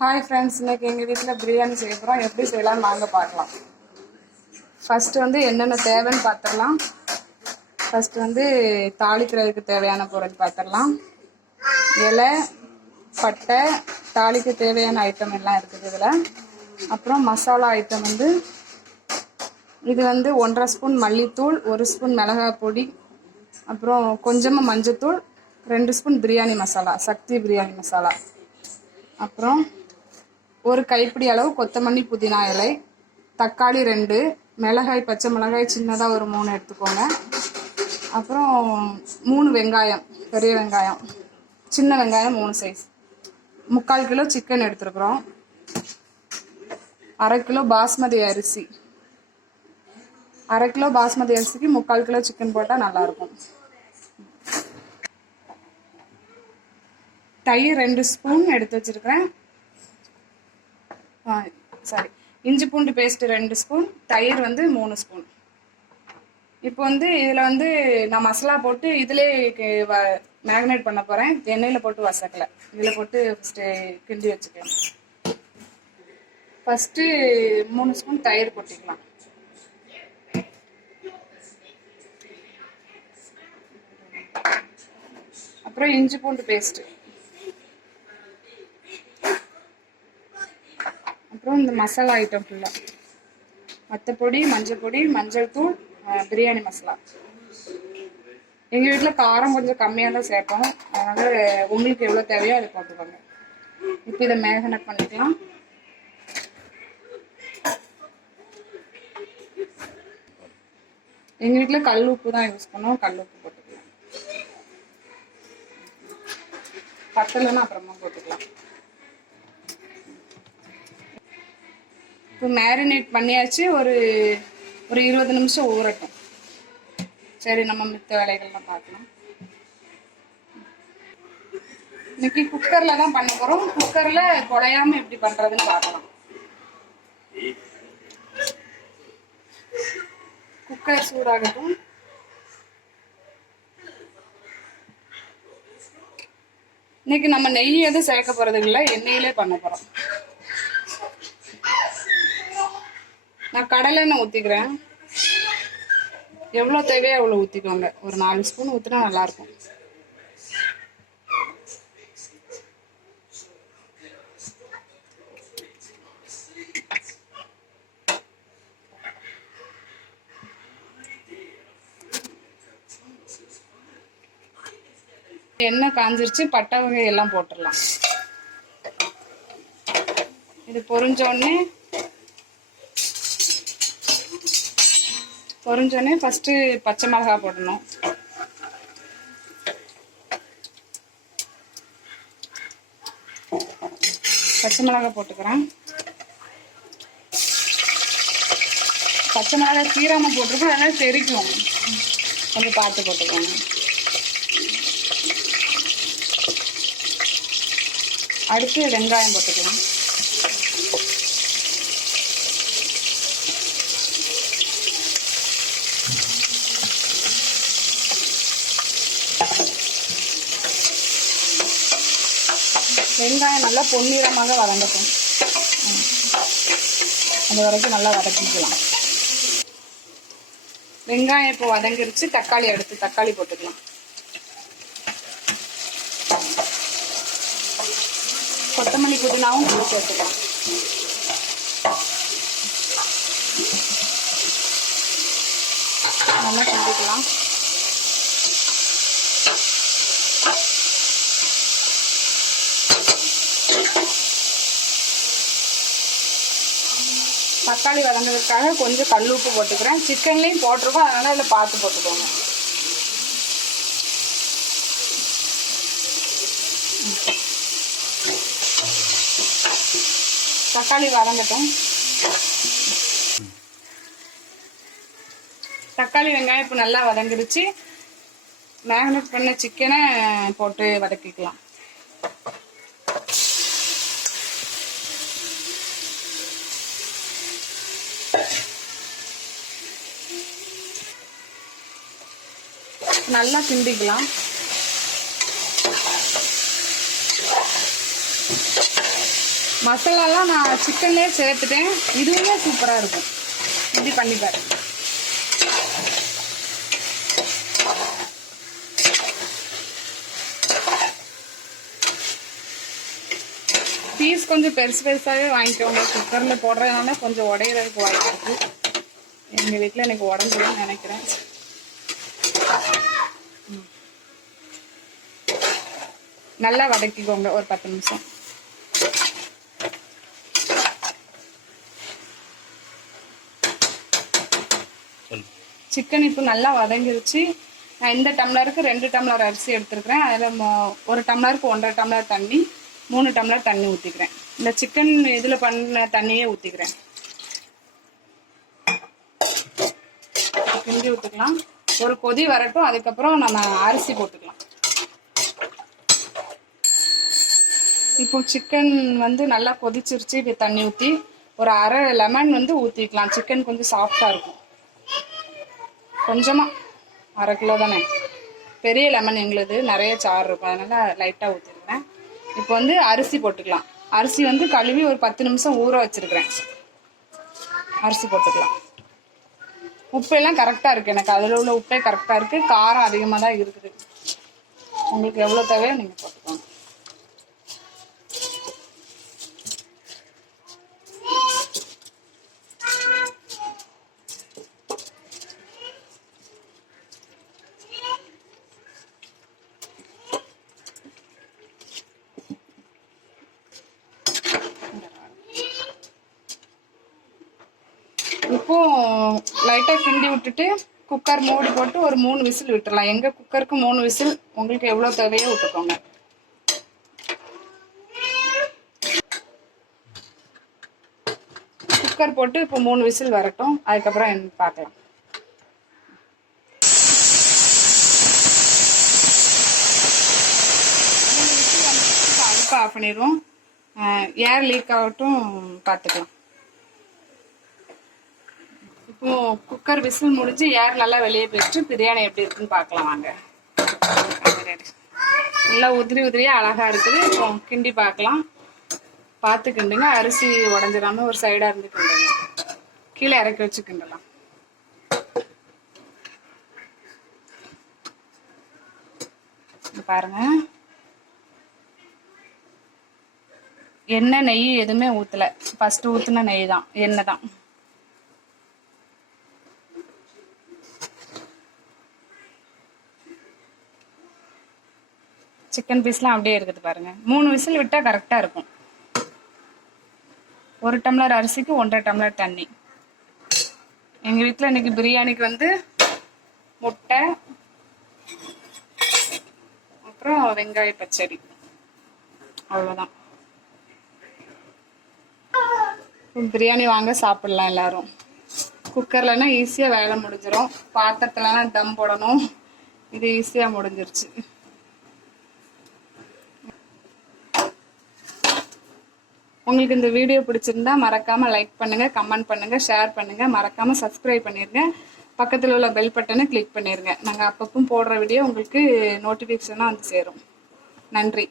Hi friends, இன்றைக்கி எங்கள் வீட்டில் பிரியாணி செய்ய போகிறோம். எப்படி செய்யலாம்னு வாங்க பார்க்கலாம். ஃபஸ்ட்டு வந்து என்னென்ன தேவைன்னு பார்த்துடலாம். ஃபஸ்ட்டு வந்து தாளிக்கிறதுக்கு தேவையான பொருள் பார்த்துடலாம். இலை, பட்டை, தாளிக்கு தேவையான ஐட்டம் எல்லாம் இருக்குது இதில். அப்புறம் மசாலா ஐட்டம் வந்து இது வந்து 1.5 ஸ்பூன் மல்லித்தூள், 1 ஸ்பூன் மிளகாய் பொடி, அப்புறம் கொஞ்சமாக மஞ்சத்தூள், 2 ஸ்பூன் பிரியாணி மசாலா, சக்தி பிரியாணி மசாலா, அப்புறம் ஒரு கைப்பிடி அளவு கொத்தமல்லி புதினா இலை, தக்காளி 2, மிளகாய் பச்சை மிளகாய் சின்னதாக ஒரு 3 எடுத்துக்கோங்க. அப்புறம் 3 வெங்காயம், பெரிய வெங்காயம், சின்ன வெங்காயம் 3 சைஸ், 3/4 கிலோ சிக்கன் எடுத்துருக்குறோம், 1/2 கிலோ பாஸ்மதி அரிசி, 1/2 கிலோ பாஸ்மதி அரிசிக்கு 3/4 கிலோ சிக்கன் போட்டால் நல்லாயிருக்கும். தயிர் 2 ஸ்பூன் எடுத்து வச்சுருக்கிறேன். இஞ்சி பூண்டு பேஸ்ட்டு 2 ஸ்பூன், தயிர் வந்து 3 ஸ்பூன். இப்போ வந்து இதில் வந்து நான் மசாலா போட்டு இதிலே மேக்னேட் பண்ண போகிறேன். எண்ணெயில் போட்டு வசக்கலை, இதில் போட்டு ஃபஸ்ட்டு கிண்டி வச்சுக்கலாம். ஃபஸ்ட்டு 3 ஸ்பூன் தயிர் போட்டுக்கலாம். அப்புறம் இஞ்சி பூண்டு பேஸ்ட்டு, அப்புறம் இந்த மசாலா ஐட்டம் ஃபுல்லாக மற்றப்பொடி, மஞ்சள் பொடி, மஞ்சள் தூள், பிரியாணி மசாலா. எங்கள் வீட்டில் காரம் கொஞ்சம் கம்மியாக தான் சேர்ப்போம், அதனால் உங்களுக்கு எவ்வளோ தேவையோ அதை போட்டுக்கோங்க. இப்போ இதை மேக்னேட் பண்ணிக்கலாம். எங்கள் வீட்டில் கல் உப்பு தான் யூஸ் பண்ணுவோம், கல் உப்பு போட்டுக்கலாம். பத்தலைன்னா அப்புறமா போட்டுக்கலாம். இப்போ மேரினேட் பண்ணியாச்சு. ஒரு 20 நிமிஷம் ஊறட்டும். சரி, நம்ம மித்த வேலைகள்லாம் பார்க்கலாம். இன்னைக்கு குக்கரில் தான் பண்ண போகிறோம். குக்கரில் குழையாமல் எப்படி பண்ணுறதுன்னு பார்க்கலாம். குக்கர் சூடாகட்டும். இன்னைக்கு நம்ம நெய் எதுவும் சேர்க்க போகிறது இல்லை, எண்ணெயிலே பண்ண போகிறோம். நான் கடலை எண்ணெய் ஊற்றிக்கிறேன். எவ்வளோ தேவையோ அவ்வளோ ஊற்றிக்கோங்க. ஒரு 4 ஸ்பூன் ஊற்றினா நல்லாயிருக்கும். எண்ணெய் காஞ்சிருச்சு, பட்டை வகை எல்லாம் போட்டுடலாம். இது பொரிஞ்சோடனே ஃபஸ்ட்டு பச்சை மிளகாய் போடணும். பச்சை மிளகாய் போட்டுக்கிறேன். பச்சை மிளகாய் கீராமல் போட்டிருக்கோம், அதனால் தெரிக்கும், கொஞ்சம் பார்த்து போட்டுக்கோங்க. அடுத்து வெங்காயம் போட்டுக்கலாம். வெங்காயம் நல்லா பொன்னிறமாக வதங்கட்டும். அது வரைக்கும் நல்லா வதக்கிக்கலாம். வெங்காயம் இப்போ வதங்கிருச்சு. தக்காளி போட்டுக்கலாம். கொத்தமல்லி புதினாவும் சேர்த்துக்கலாம். நல்லா கிண்டிக்கலாம். தக்காளி வதங்கிறதுக்காக கொஞ்சம் கல் உப்பு போட்டுக்கிறேன். சிக்கன்லேயும் போட்டிருக்கோம், அதனால் இதில் பார்த்து போட்டுக்கோங்க. தக்காளி வதங்கட்டும். தக்காளி வெங்காயம் இப்போ நல்லா வதங்கிடுச்சு. மேக்னேட் பண்ண சிக்கனை போட்டு வதக்கிக்கலாம். நல்லா கிண்டிக்கலாம். மசாலாலாம் நான் சிக்கன்லேயே சேர்த்துட்டேன். இதுவுமே சூப்பராக இருக்கும். இப்படி பண்ணி பாருங்க. பீஸ் கொஞ்சம் பெருசு பெருசாகவே வாங்கிக்கோங்க. குக்கரில் போடுறதுனால கொஞ்சம் உடையிறதுக்கு வாய்ப்பு இருக்குது. எங்கள் வீட்டில் எனக்கு உடஞ்சிடும்னு நினைக்கிறேன். நல்லா வதக்கிக்கோங்க ஒரு 10 நிமிஷம். சிக்கன் இப்போ நல்லா வதங்கிருச்சு. நான் இந்த டம்ளருக்கு 2 டம்ளர் அரிசி எடுத்துருக்கிறேன். அதில் 1 டம்ளருக்கு 1.5 டம்ளர் தண்ணி, 3 டம்ளர் தண்ணி ஊற்றிக்கிறேன். இந்த சிக்கன் இதில் பண்ண தண்ணியே ஊற்றிக்கிறேன். கிண்டி ஊற்றிக்கலாம். ஒரு கொதி வரட்டும். அதுக்கப்புறம் நம்ம அரிசி போட்டுக்கலாம். இப்போ சிக்கன் வந்து நல்லா கொதிச்சிருச்சு. இப்போ தண்ணி ஊற்றி ஒரு அரை லெமன் வந்து ஊற்றிக்கலாம். சிக்கன் கொஞ்சம் சாஃப்டாக இருக்கும். கொஞ்சமாக 1/2 கிலோ தானே, பெரிய லெமன் எங்களுது நிறைய சாறு இருக்கும், அதனால் லைட்டாக ஊற்றிருக்கிறேன். இப்போ வந்து அரிசி போட்டுக்கலாம். அரிசி வந்து கழுவி ஒரு 10 நிமிஷம் ஊற வச்சுருக்கிறேன். அரிசி போட்டுக்கலாம். உப்பு எல்லாம் கரெக்டாக இருக்குது. எனக்கு அதில் உள்ள உப்பே கரெக்டாக இருக்குது. காரம் அதிகமாக தான் இருக்குது. உங்களுக்கு எவ்வளோ தேவையோ நீங்கள் போட்டுக்கோங்க. இப்போ லைட்டாக கிண்டி விட்டுட்டு குக்கர் மூடி போட்டு ஒரு 3 விசில் விட்டுடலாம். எங்கள் குக்கருக்கு 3 விசில், உங்களுக்கு எவ்வளோ தேவையோ விட்டுக்கோங்க. குக்கர் போட்டு இப்போ 3 விசில் வரட்டும். அதுக்கப்புறம் என்ன பார்க்கலாம். அடுப்பை ஆஃப் பண்ணிடுவோம். ஏர் லீக் ஆகட்டும், பார்த்துக்கலாம். இப்போ குக்கர் விசில் முடிஞ்சு ஏர் நல்லா வெளியே போயிட்டு பிரியாணி எப்படி இருக்குன்னு பார்க்கலாம் வாங்க. நல்லா உதிரி உதிரியாக அழகாக இருக்குது. இப்போ கிண்டி பார்க்கலாம். பார்த்து கிண்டுங்க. அரிசி உடஞ்சிடாம ஒரு சைடாக இருந்து கிண்டுங்க. கீழே இறக்கி வச்சு கிண்டலாம். பாருங்க, எண்ணெய் நெய் எதுவுமே ஊற்றலை. ஃபஸ்ட்டு ஊற்றின நெய் தான், எண்ணெய் தான். சிக்கன் பீஸ்லாம் அப்படியே இருக்குது பாருங்க. 3 விசில் விட்டால் கரெக்டாக இருக்கும். 1 டம்ளர் அரிசிக்கு 1.5 டம்ளர் தண்ணி. எங்கள் வீட்டில் இன்னைக்கு பிரியாணிக்கு வந்து முட்டை, அப்புறம் வெங்காய பச்சடி, அவ்வளோதான். பிரியாணி வாங்க சாப்பிடலாம் எல்லாரும். குக்கர்லன்னா ஈஸியாக வேலை முடிஞ்சிடும். பாத்திரத்துலலாம் தம் போடணும். இது ஈஸியாக முடிஞ்சிருச்சு. உங்களுக்கு இந்த வீடியோ பிடிச்சிருந்தா மறக்காம லைக் பண்ணுங்க, கமெண்ட் பண்ணுங்க, ஷேர் பண்ணுங்க. மறக்காம சப்ஸ்கிரைப் பண்ணிருங்க. பக்கத்தில் உள்ள பெல் பட்டனை கிளிக் பண்ணிருங்க. நாங்கள் அப்பப்போ போடுற வீடியோ உங்களுக்கு நோட்டிஃபிகேஷனாக வந்து சேரும். நன்றி.